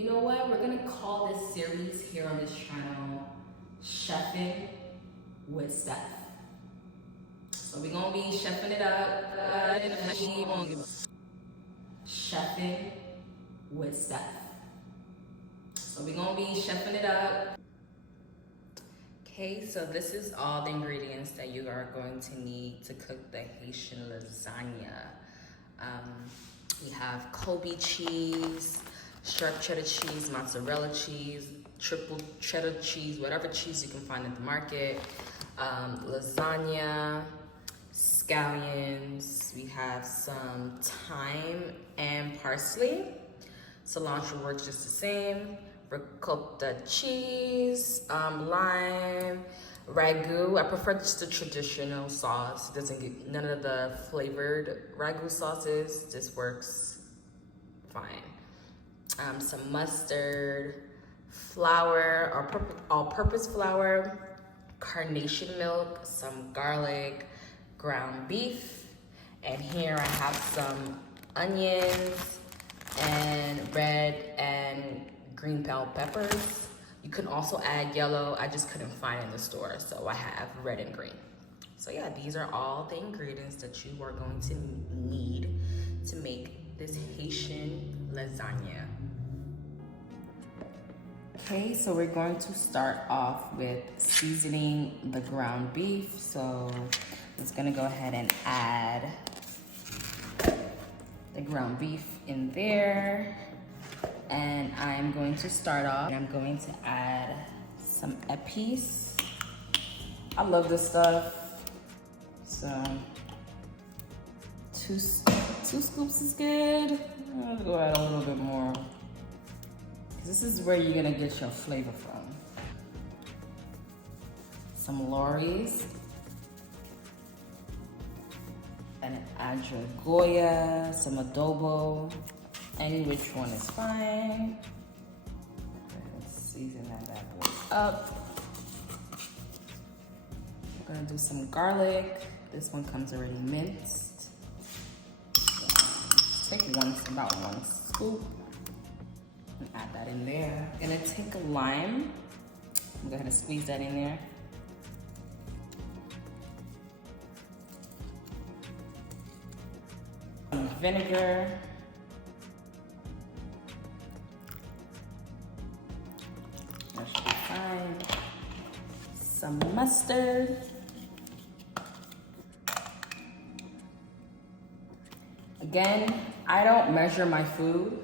You know what? We're gonna call this series here on this channel Chefing with Steph. So we're gonna be chefing it up. Chefing with Steph. So we're gonna be chefing it up. Okay, so this is all the ingredients that you are going to need to cook the Haitian lasagna. We have Kobe cheese, sharp cheddar cheese, mozzarella cheese, triple cheddar cheese, whatever cheese you can find at the market, lasagna, scallions. We have some thyme and parsley. Cilantro works just the same. Ricotta cheese, lime, ragu. I prefer just the traditional sauce. It doesn't get none of the flavored ragu sauces. This works fine. Some mustard, flour, or all-purpose flour, carnation milk, some garlic, ground beef, and here I have some onions and red and green bell peppers. You can also add yellow. I just couldn't find in the store, so I have red and green. So yeah, these are all the ingredients that you are going to need to make this Haitian lasagna. Okay, so we're going to start off with seasoning the ground beef. So I'm just gonna go ahead and add the ground beef in there. And I'm going to start off, I'm going to add some épices. I love this stuff. So two scoops is good. I'm gonna go add a little bit more. This is where you're gonna get your flavor from. Some Lorries. And add your Goya, some adobo. Any which one is fine. Let's season that bad boy up. We're gonna do some garlic. This one comes already minced. Take about one scoop and add that in there. I'm gonna take a lime. I'm gonna squeeze that in there. Some vinegar. Some mustard. Again, I don't measure my food.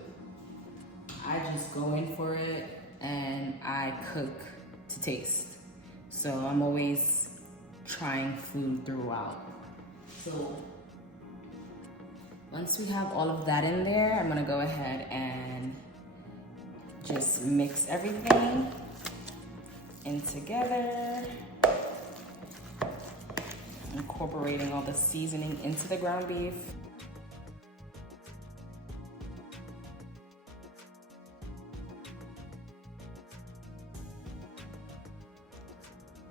I just go in for it and I cook to taste. So I'm always trying food throughout. So once we have all of that in there, I'm gonna go ahead and just mix everything in together, incorporating all the seasoning into the ground beef.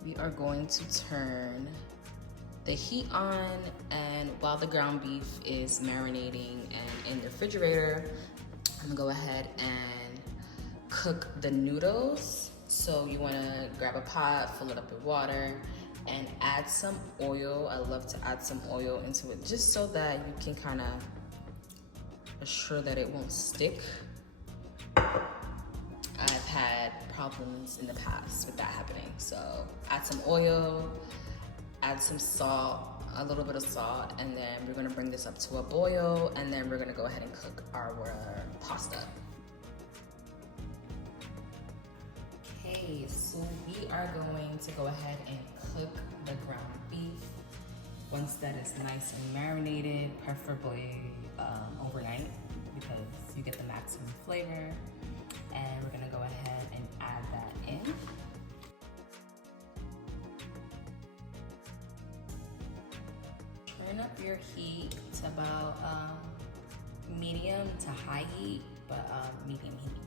We are going to turn the heat on, and while the ground beef is marinating and in the refrigerator, I'm gonna go ahead and cook the noodles. So you wanna grab a pot, fill it up with water, and add some oil. I love to add some oil into it just so that you can kind of assure that it won't stick. I've had problems in the past with that happening. So add some oil, add some salt, a little bit of salt, and then we're gonna bring this up to a boil, and then we're gonna go ahead and cook our pasta. Okay, so we are going to go ahead and cook the ground beef. Once that is nice and marinated, preferably overnight, because you get the maximum flavor. And we're gonna go ahead and add that in. Turn up your heat to about medium to high heat, but medium heat.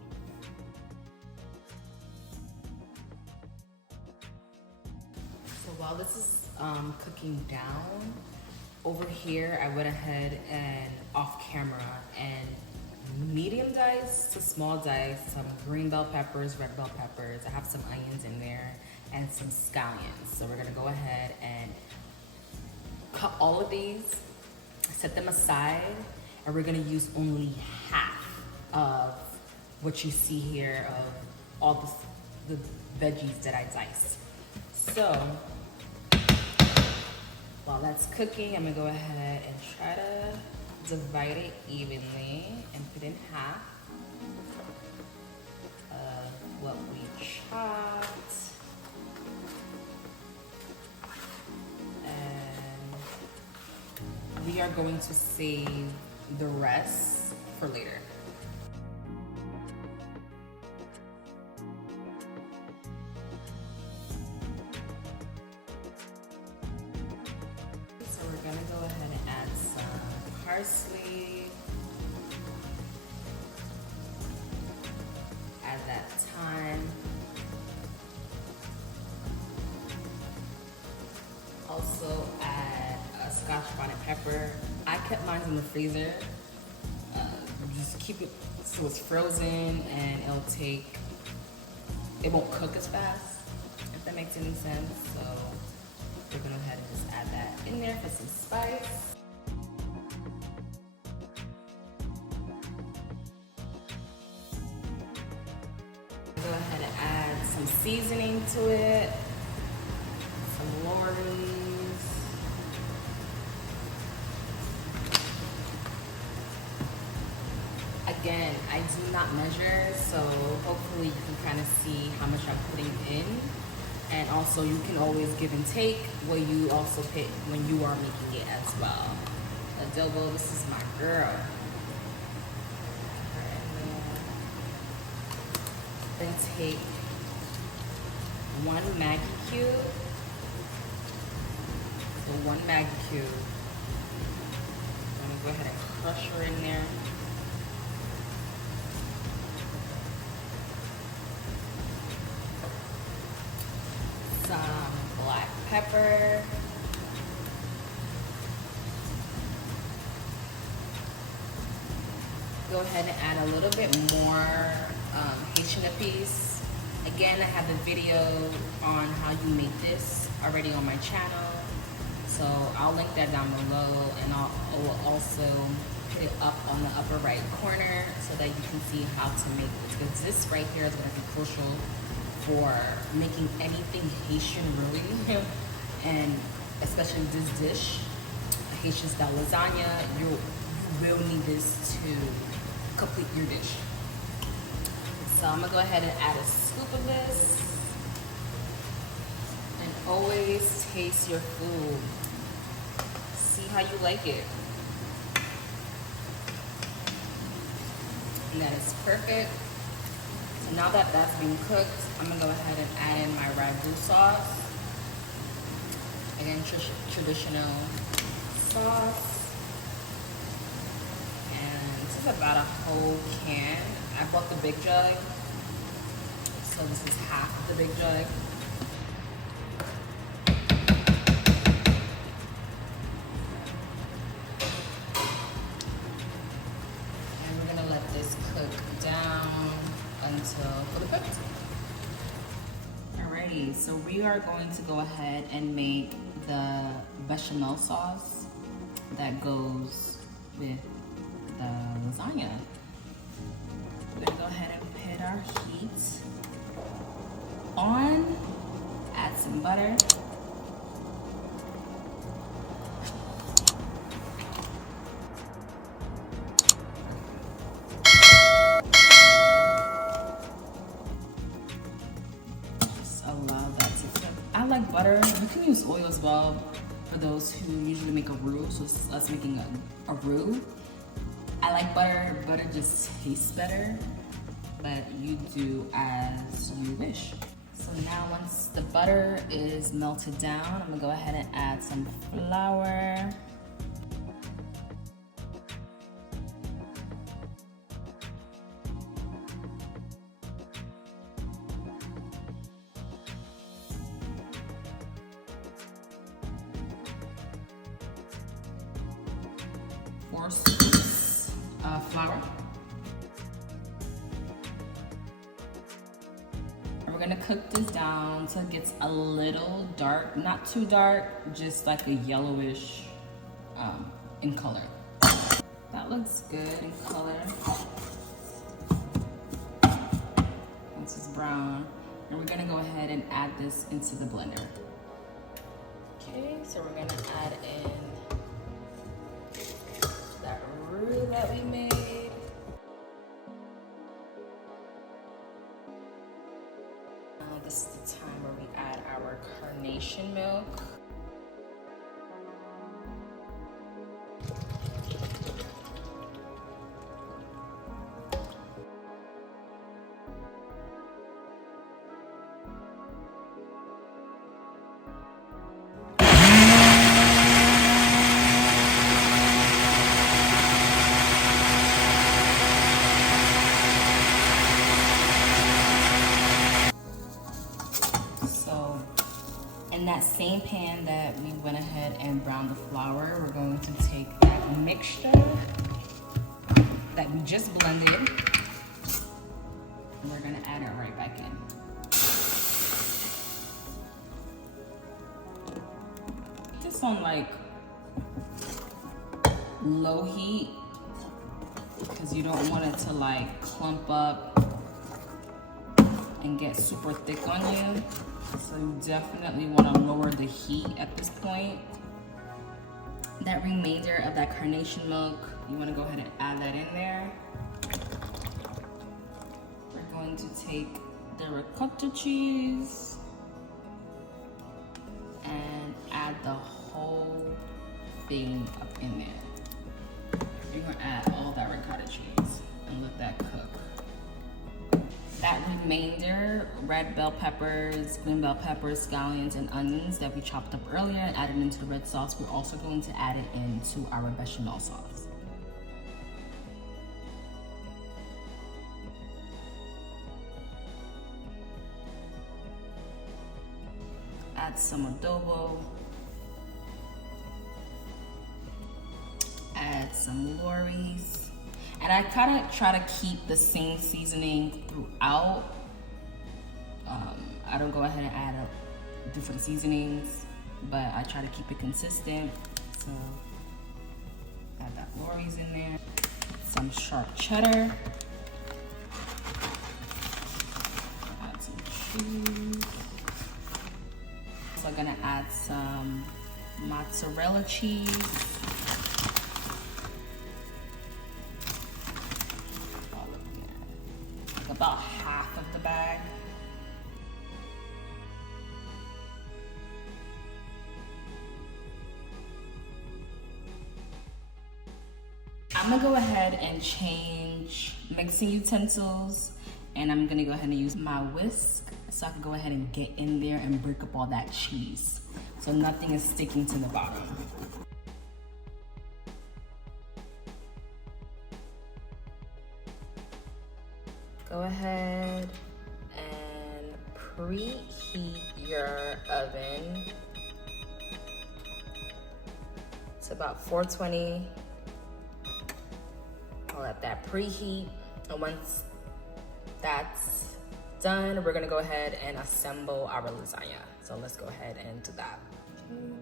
So while this is cooking down, over here I went ahead and off camera and medium dice to small dice, some green bell peppers, red bell peppers. I have some onions in there and some scallions. So we're gonna go ahead and cut all of these, set them aside, and we're gonna use only half of what you see here of all the veggies that I diced. So while that's cooking, I'm gonna go ahead and try to divide it evenly and put in half of what we chopped. And we are going to save the rest for later. So we're gonna go ahead and add some parsley. Add that thyme. Also add a scotch bonnet pepper. I kept mine in the freezer. Just keep it so it's frozen and it won't cook as fast, if that makes any sense. So we're gonna go ahead and just add that in there for some spice. Go ahead and add some seasoning to it, some Lorry's. Again, I do not measure, so hopefully you can kind of see how much I'm putting in. And also you can always give and take what you also pick when you are making it as well. Adobo, this is my girl. Then take one Maggi cube. So one Maggi cube. I'm gonna go ahead and crush her in there. Some black pepper. Go ahead and add a little bit more Haitian apiece. Again, I have the video on how you make this already on my channel, so I'll link that down below, and I will also put it up on the upper right corner so that you can see how to make this, because this right here is going to be crucial for making anything Haitian really, and especially this dish, a Haitian style lasagna. You will need this to complete your dish. So I'm gonna go ahead and add a scoop of this. And always taste your food. See how you like it. And that is perfect. So now that that's been cooked, I'm gonna go ahead and add in my ragu sauce. Again, traditional sauce. This is about a whole can. I bought the big jug, so this is half of the big jug. And we're gonna let this cook down until fully cooked. Alrighty, so we are going to go ahead and make the bechamel sauce that goes with the lasagna. We're gonna go ahead and put our heat on, add some butter. Just allow that to cook. I like butter. You can use oil as well for those who usually make a roux, so it's us making a roux. I like butter. Butter just tastes better, but you do as you wish. So now once the butter is melted down, I'm gonna go ahead and add some flour. Four scoops of flour. we're gonna cook this down till it gets a little dark, not too dark, just like a yellowish in color. That looks good in color. Once it's brown, and we're gonna go ahead and add this into the blender. Okay, so we're gonna add in that roux that we made. Now this is the time where we add our carnation milk. In that same pan that we went ahead and browned the flour, we're going to take that mixture that we just blended, and we're gonna add it right back in. This on like low heat, because you don't want it to like clump up and get super thick on you. So you definitely want to lower the heat at this point. That remainder of that carnation milk, you want to go ahead and add that in there. We're going to take the ricotta cheese and add the whole thing up in there. You're going to add all that ricotta cheese and let that cook. That remainder, red bell peppers, green bell peppers, scallions, and onions that we chopped up earlier and added into the red sauce, we're also going to add it into our bechamel sauce. Add some adobo. Add some Lorry's. And I kind of try to keep the same seasoning throughout. I don't go ahead and add different seasonings, but I try to keep it consistent. So add that Lorry's in there. Some sharp cheddar. Add some cheese. So I'm gonna add some mozzarella cheese. About half of the bag. I'm gonna go ahead and change mixing utensils, and I'm gonna go ahead and use my whisk so I can go ahead and get in there and break up all that cheese so nothing is sticking to the bottom. Go ahead and preheat your oven to about 420. I'll let that preheat, and once that's done, we're gonna go ahead and assemble our lasagna. So let's go ahead and do that. Okay.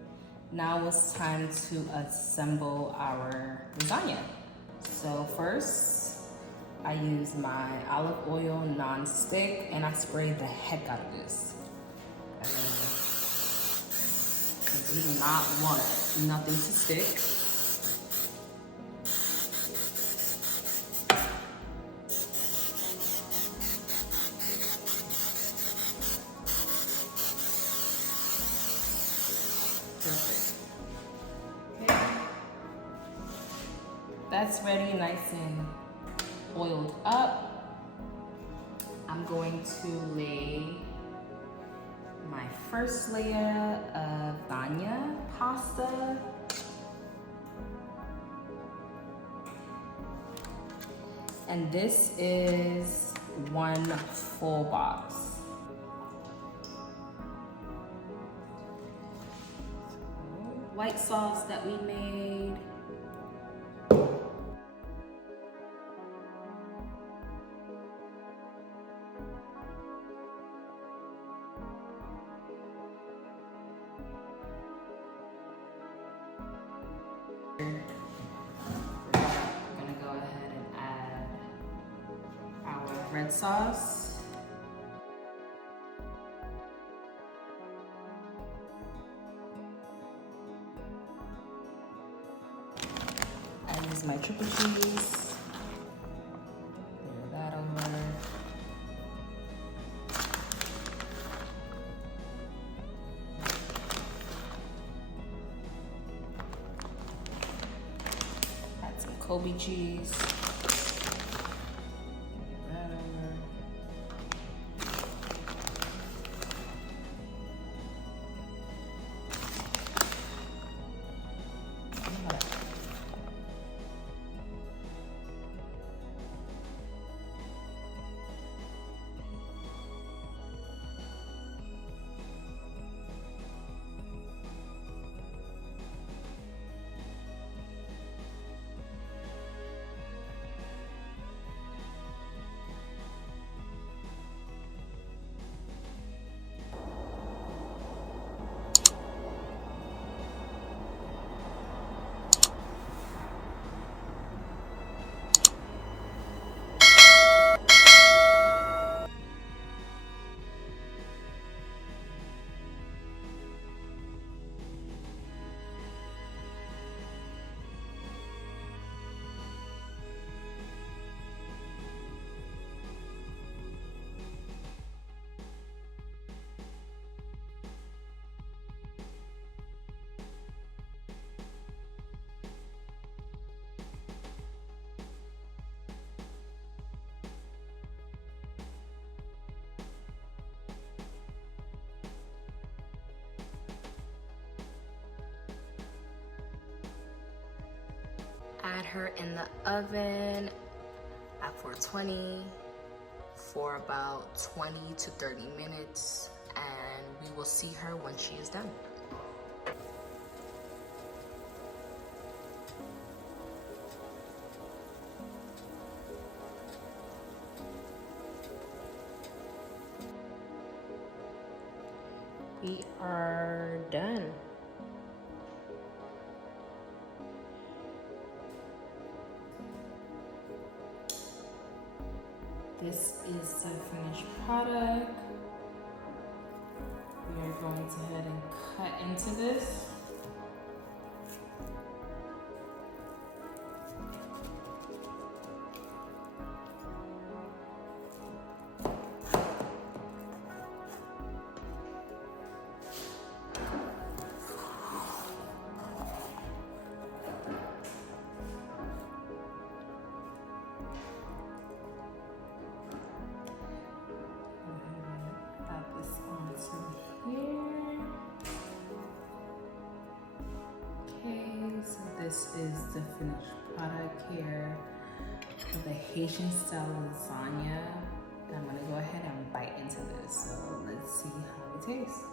Now it's time to assemble our lasagna. So first, I use my olive oil non-stick, and I spray the heck out of this. Because you do not want nothing to stick. Perfect. Okay. That's ready, nice and oiled up. I'm going to lay my first layer of lasagna pasta. And this is one full box. White sauce that we made. red sauce. I use my triple cheese. Pour that over. Add some Kobe cheese. Pour that over. Add her in the oven at 420 for about 20 to 30 minutes, and we will see her when she is done. We are done. This is the finished product. We are going to head and cut into this. So this is the finished product here for the Haitian style lasagna. I'm gonna go ahead and bite into this. So let's see how it tastes.